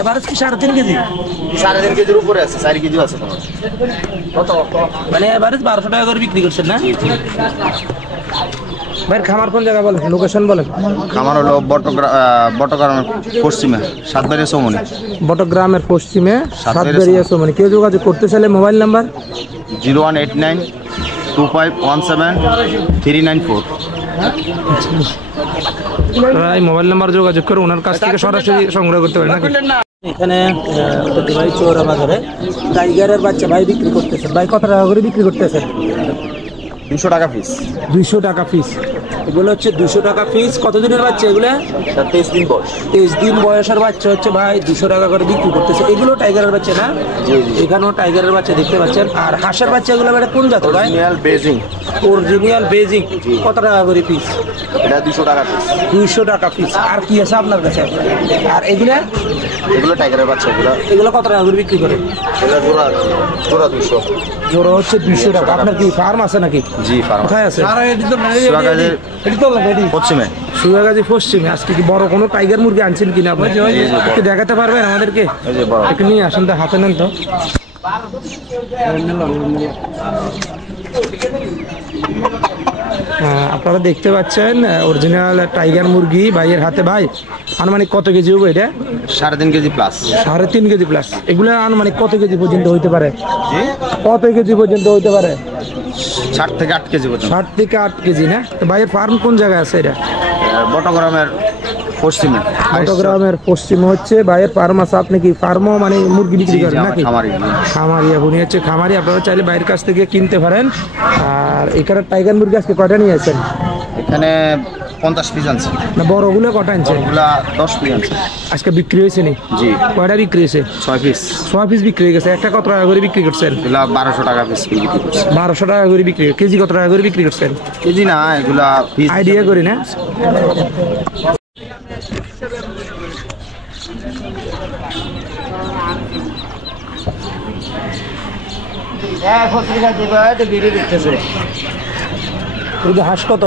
Average কি 3.5 KG? 3.5 কেজির উপরে আছে, 4 কেজি আছে তোমার। কত মানে এভারেজ 1200 টাকা করে বিক্রি করছেন না? ভাই খামার কোন জায়গা বলেন, লোকেশন বলেন। খামার হলো বটগ্রামের পশ্চিমে সাতবাড়িয়া চৌমনি। বটগ্রামের পশ্চিমে সাতবাড়িয়া চৌমনি। কেউ যোগাযোগ করতে চাইলে মোবাইল নাম্বার 018925173994। মোবাইল নাম্বার যোগাযোগ করে ওনার কাছ থেকে সরাসরি সংগ্রহ করতে পারেন নাকি? এখানে ভাই চৌরা বাজারে টাইগারের বাচ্চা ভাই বিক্রি করতেছেন। ভাই কত টাকা করে বিক্রি করতেছেন? 200 টাকা পিস। 200 টাকা পিস। এগুলো হচ্ছে 200 টাকা পিস। কতদিনের বাচ্চা এগুলো? 23 দিন বয়স। 23 দিন বয়সের বাচ্চা হচ্ছে ভাই 200 টাকা করে বিক্রি করতেছে। এগুলো টাইগারের বাচ্চা না? এখানেও টাইগারের বাচ্চা দেখতে পাচ্ছেন। আর হাঁসের বাচ্চা এগুলো মানে কোন জাতের ভাই? Original Beijing. Original Beijing. কত টাকা করে পিস? এটা 200 টাকা পিস। 200 টাকা পিস। আর কি আছে আপনার কাছে? আর এগুলো টাইগারের বাচ্চা। এগুলো কত টাকা করে বিক্রি করে? এটা জোড়া 200। জোড়া হচ্ছে 200 টাকা। আপনার কি ফার্ম আছে নাকি? জি ফার্ম। কোথায় আছে? পশ্চিমে। সুগাগাজী পশ্চিমে। আজকে কি বড় কোনো টাইগার মুরগি আনছেন কিনা আপনি? একটু দেখাতে পারবেন আমাদেরকে? একটু নিয়ে আসেন তো, হাতে নেন তো। আপনারা দেখতে পাচ্ছেন অরিজিনাল টাইগার মুরগি ভাইয়ের হাতে। ভাই আনুমানিক কত কেজি হবে এটা? 3.5 কেজি প্লাস। 3.5 KG plus. এগুলো আনুমানিক কত কেজি পর্যন্ত হইতে পারে? কত কেজি পর্যন্ত হইতে পারে? 60 থেকে 8 কেজি পর্যন্ত। 60 থেকে 8 কেজি না? তো ভাইয়ের ফার্ম কোন জায়গায় আছে এটা? বটগ্রামের পশ্চিমে। বটগ্রামের পশ্চিমে হচ্ছে ভাইয়ের ফার্ম আছে। আপনি কি ফার্মও মানে মুরগি বিক্রি করেন নাকি? খামারি। আপনি হচ্ছে খামারি। আপনারা চাইলে বাইরের কাছ থেকে কিনতে পারেন। আর এখানে টাইগার মুরগি আজকে কয়টা নিয়ে আসছেন? এখানে 50 পিস আনছে। না বড়গুলো কটা আনছেন? বড়গুলা 10 পিস আনছে। আজকে বিক্রি হয়েছে নি? জি। কয়টা বিক্রি হয়েছে? 6 পিস। 6 পিস বিক্রি হয়ে গেছে। একটা কত টাকা করে বিক্রি করছেন? এগুলা 1200 টাকা পিস বিক্রি করছে। 1200 টাকা করে বিক্রি। কেজি কত টাকা করে বিক্রি করছেন? কেজি না, এগুলা পিস আইডিয়া করি না। হাঁস কত?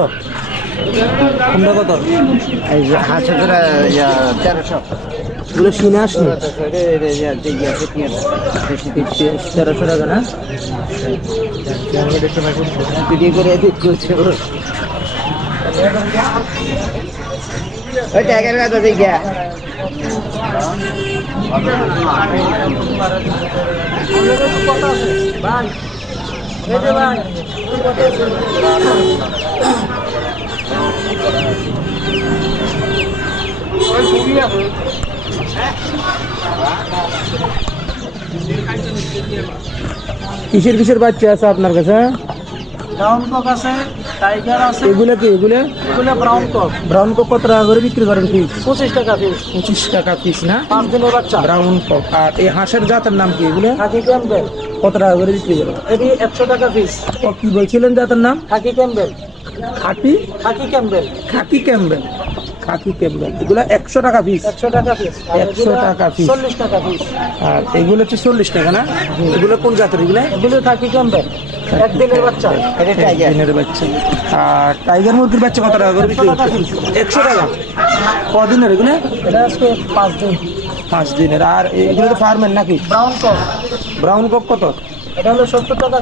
কোনটা কত? হাঁস 1300। এগুলো শুনে আসনি? 1300 টাকা না? কিসের কিসের বাচ্চা আছে আপনার কাছে? ব্রাউন কক আছে, টাইগার আছে। এগুলো কি? এগুলো ব্রাউন কক। ব্রাউন কক কত টাকা করে বিক্রি করেন পিস? 25 টাকা পিস। 25 টাকা পিস না? 5 দিনের বাচ্চা। Brown cock. আর এই হাঁসের জাতের নাম কি? এগুলো খাকি ক্যাম্বেল। কত টাকা করে বিক্রি করেন? এটি 100 টাকা পিস। কি বলছিলেন জাতের নাম? খাকি ক্যাম্বেল। খাকি ক্যাম্বেল। খাকি ক্যাম্বেল। খাকি ক্যাম্বেল। এগুলো 100 টাকা পিস। 100 টাকা পিস। 100 টাকা পিস। 40 টাকা পিস। আর এগুলো হচ্ছে 40 টাকা না? এগুলো কোন জাতের? এগুলো খাকি ক্যাম্বেল। একদিনের বাচ্চা। একদিনের বাচ্চা। আর টাইগার মুরগির বাচ্চা কত টাকা করে বিক্রি করছেন? 100 টাকা। কদিনের এগুলো? এটা আজকে 5 দিন। 5 দিনের। আর এগুলো তো ফার্মের নাকি? Brown cock. ব্রাউন কক কত? এটা হলো 70 টাকা।